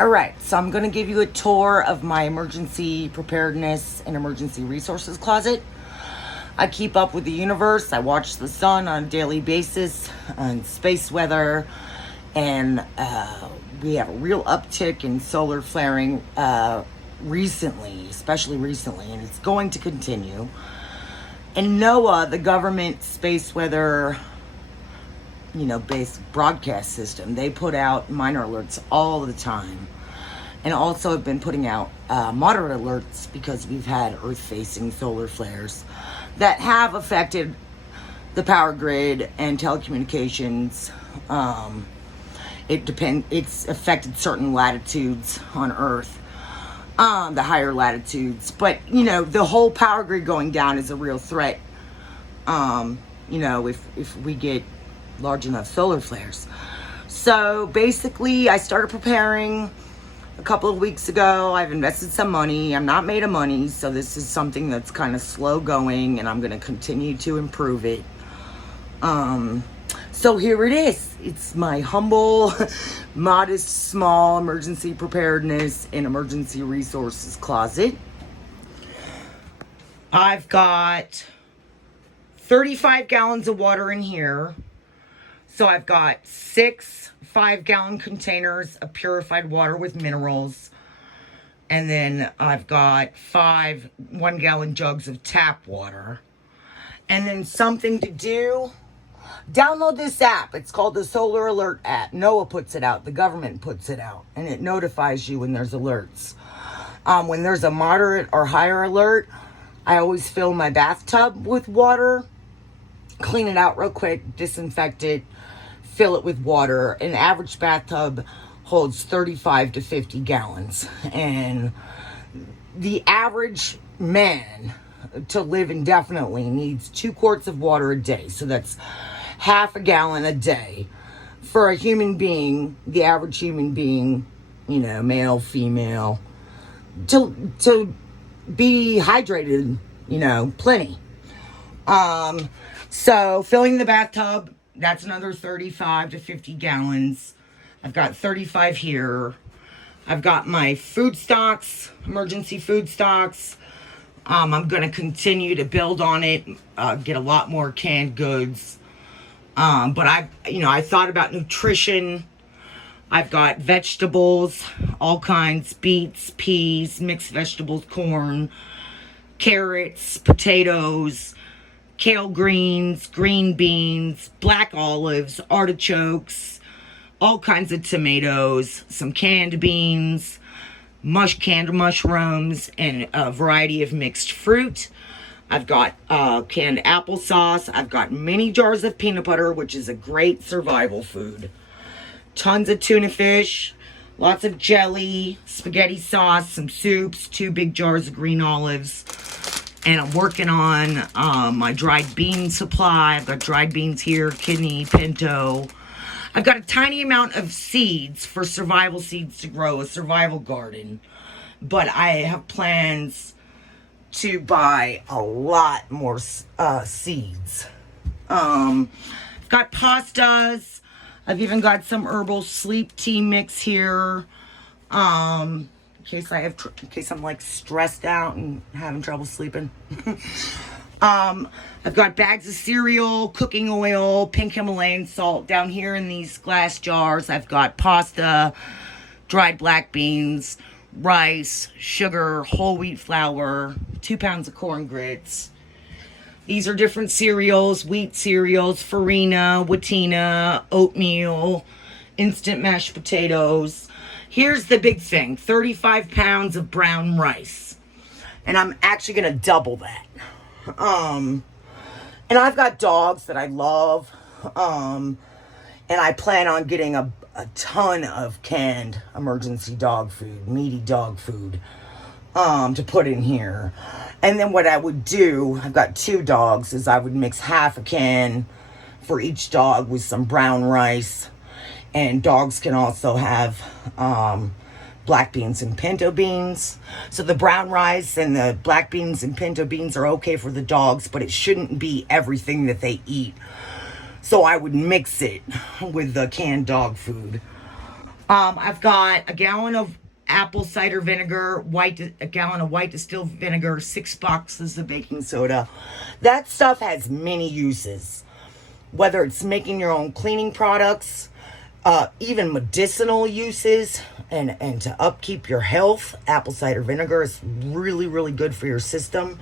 All right, so I'm going to give you a tour of my emergency preparedness and emergency resources closet. I keep up with the universe. I watch the sun on a daily basis and space weather, and we have a real uptick in solar flaring recently, especially recently, and it's going to continue. And NOAA, the government space weather based broadcast system, they put out minor alerts all the time, and also have been putting out moderate alerts because we've had earth-facing solar flares that have affected the power grid and telecommunications. It's affected certain latitudes on Earth, the higher latitudes, but the whole power grid going down is a real threat. If we get large enough solar flares. So basically, I started preparing a couple of weeks ago. I've invested some money. I'm not made of money, so this is something that's kind of slow going, and I'm going to continue to improve it. So here it is. It's my humble, modest, small emergency preparedness and emergency resources closet. I've got 35 gallons of water in here. So I've got 6 5-gallon containers of purified water with minerals. And then I've got 5 1-gallon jugs of tap water. And then something to do. Download this app. It's called the Solar Alert app. NOAA puts it out. The government puts it out. And it notifies you when there's alerts. When there's a moderate or higher alert, I always fill my bathtub with water. Clean it out real quick. Disinfect it. Fill it with water. An average bathtub holds 35 to 50 gallons. And the average man to live indefinitely needs 2 quarts of water a day. So that's half a gallon a day. For a human being, the average human being, male, female, to be hydrated, plenty. So filling the bathtub, that's another 35 to 50 gallons. I've got 35 here. I've got my food stocks, emergency food stocks. I'm going to continue to build on it, get a lot more canned goods. But I thought about nutrition. I've got vegetables, all kinds, beets, peas, mixed vegetables, corn, carrots, potatoes, kale greens, green beans, black olives, artichokes, all kinds of tomatoes, some canned beans, canned mushrooms, and a variety of mixed fruit. I've got canned applesauce. I've got mini jars of peanut butter, which is a great survival food. Tons of tuna fish, lots of jelly, spaghetti sauce, some soups, 2 big jars of green olives. And I'm working on my dried bean supply. I've got dried beans here, kidney, pinto. I've got a tiny amount of seeds for survival seeds to grow, a survival garden. But I have plans to buy a lot more seeds. I've got pastas. I've even got some herbal sleep tea mix here. In case I'm like stressed out and having trouble sleeping. I've got bags of cereal, cooking oil, pink Himalayan salt down here in these glass jars. I've got pasta, dried black beans, rice, sugar, whole wheat flour, 2 pounds of corn grits. These are different cereals, wheat cereals, farina, watina, oatmeal, instant mashed potatoes. Here's the big thing, 35 pounds of brown rice. And I'm actually going to double that. And I've got dogs that I love. And I plan on getting a ton of canned emergency dog food, meaty dog food, to put in here. And then what I would do, I've got 2 dogs, is I would mix half a can for each dog with some brown rice. And dogs can also have black beans and pinto beans. So the brown rice and the black beans and pinto beans are okay for the dogs, but it shouldn't be everything that they eat. So I would mix it with the canned dog food. I've got a gallon of apple cider vinegar, a gallon of white distilled vinegar, 6 boxes of baking soda. That stuff has many uses. Whether it's making your own cleaning products, even medicinal uses, and to upkeep your health, apple cider vinegar is really, really good for your system.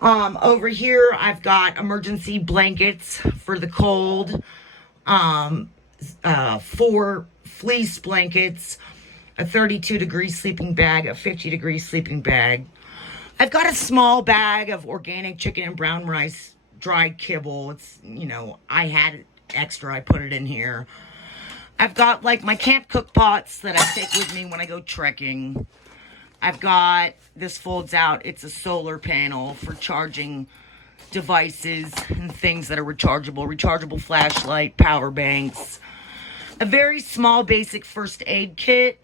Over here, I've got emergency blankets for the cold, 4 fleece blankets, a 32-degree sleeping bag, a 50-degree sleeping bag. I've got a small bag of organic chicken and brown rice dried kibble. It's, I had it extra. I put it in here. I've got like my camp cook pots that I take with me when I go trekking. I've got, this folds out, it's a solar panel for charging devices and things that are rechargeable flashlight, power banks. A very small basic first aid kit,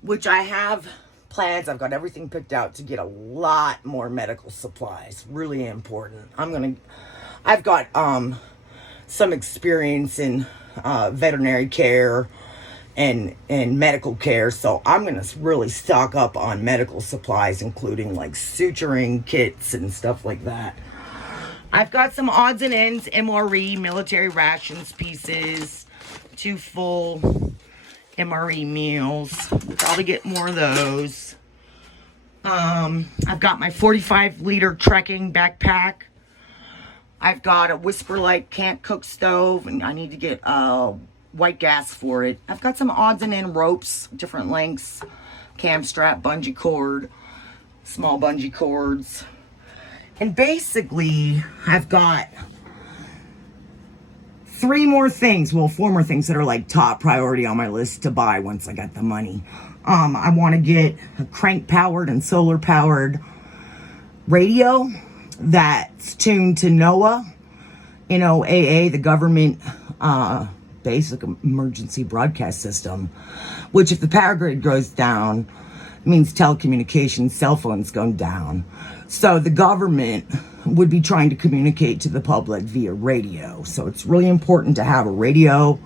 which I have plans. I've got everything picked out to get a lot more medical supplies. Really important. I've got some experience in veterinary care and medical care, so I'm going to really stock up on medical supplies, including like suturing kits and stuff like that. I've got some odds and ends MRE military rations pieces, 2 full MRE meals. Probably get more of those. I've got my 45-liter trekking backpack. I've got a Whisper Light can't cook stove, and I need to get white gas for it. I've got some odds and end ropes, different lengths, cam strap, bungee cord, small bungee cords. And basically, I've got 4 more things that are like top priority on my list to buy once I got the money. I want to get a crank powered and solar powered radio that's tuned to NOAA, NOAA, the government basic emergency broadcast system, which if the power grid goes down, means telecommunications, cell phones going down. So the government would be trying to communicate to the public via radio. So it's really important to have a radio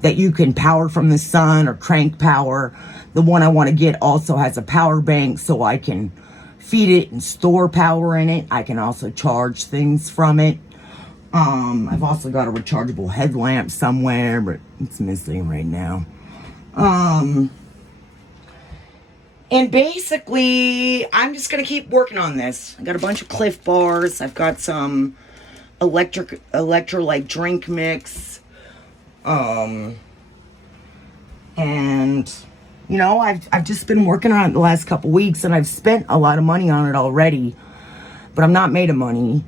that you can power from the sun or crank power. The one I want to get also has a power bank, so I can feed it and store power in it. I can also charge things from it. I've also got a rechargeable headlamp somewhere, but it's missing right now. And basically, I'm just going to keep working on this. I got a bunch of Cliff Bars. I've got some electrolyte drink mix. And, I've just been working on it the last couple weeks, and I've spent a lot of money on it already, but I'm not made of money.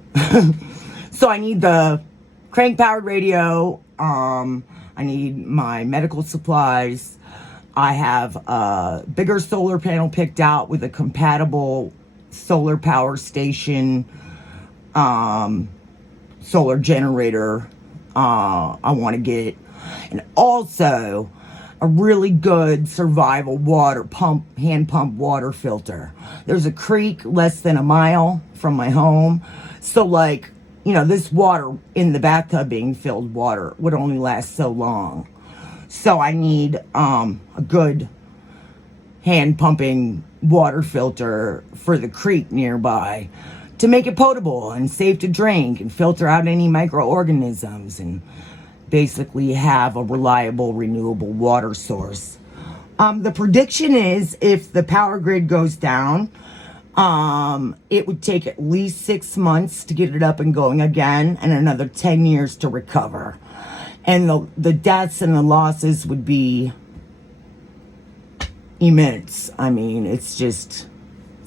So I need the crank-powered radio. I need my medical supplies. I have a bigger solar panel picked out with a compatible solar power station, solar generator I want to get. And also a really good survival water pump, hand pump water filter. There's a creek less than a mile from my home. So this water in the bathtub being filled water would only last so long. So I need a good hand pumping water filter for the creek nearby to make it potable and safe to drink and filter out any microorganisms and basically have a reliable, renewable water source. The prediction is if the power grid goes down, it would take at least 6 months to get it up and going again and another 10 years to recover. And the deaths and the losses would be immense. I mean, it's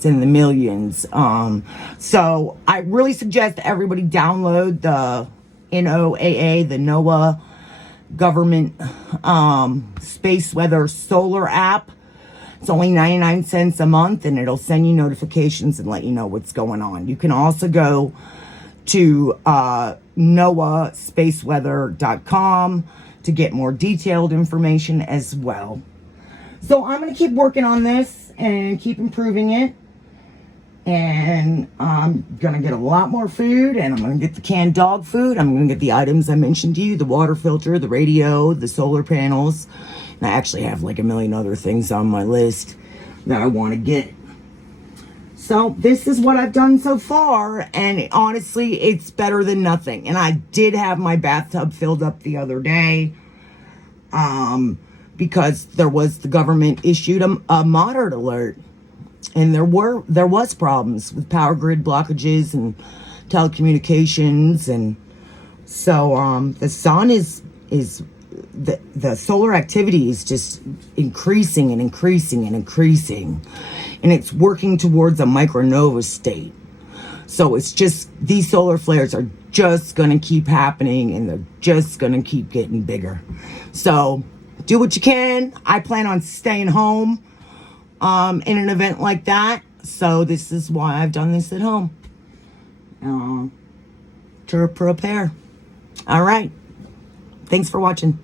in the millions. So I really suggest that everybody download the NOAA, the NOAA government space weather solar app. It's only 99 cents a month, and it'll send you notifications and let you know what's going on. You can also go to NOAASpaceweather.com to get more detailed information as well. So I'm going to keep working on this and keep improving it. And I'm going to get a lot more food, and I'm going to get the canned dog food. I'm going to get the items I mentioned to you, the water filter, the radio, the solar panels, And I actually have like a million other things on my list that I want to get. So this is what I've done so far, and honestly, it's better than nothing. And I did have my bathtub filled up the other day, because the government issued a moderate alert, and there was problems with power grid blockages and telecommunications, and so the sun is the solar activity is just increasing and increasing and increasing, and it's working towards a micronova state. So it's just, these solar flares are just going to keep happening, and they're just going to keep getting bigger. So do what you can. I plan on staying home in an event like that. So this is why I've done this at home, to prepare. All right. Thanks for watching.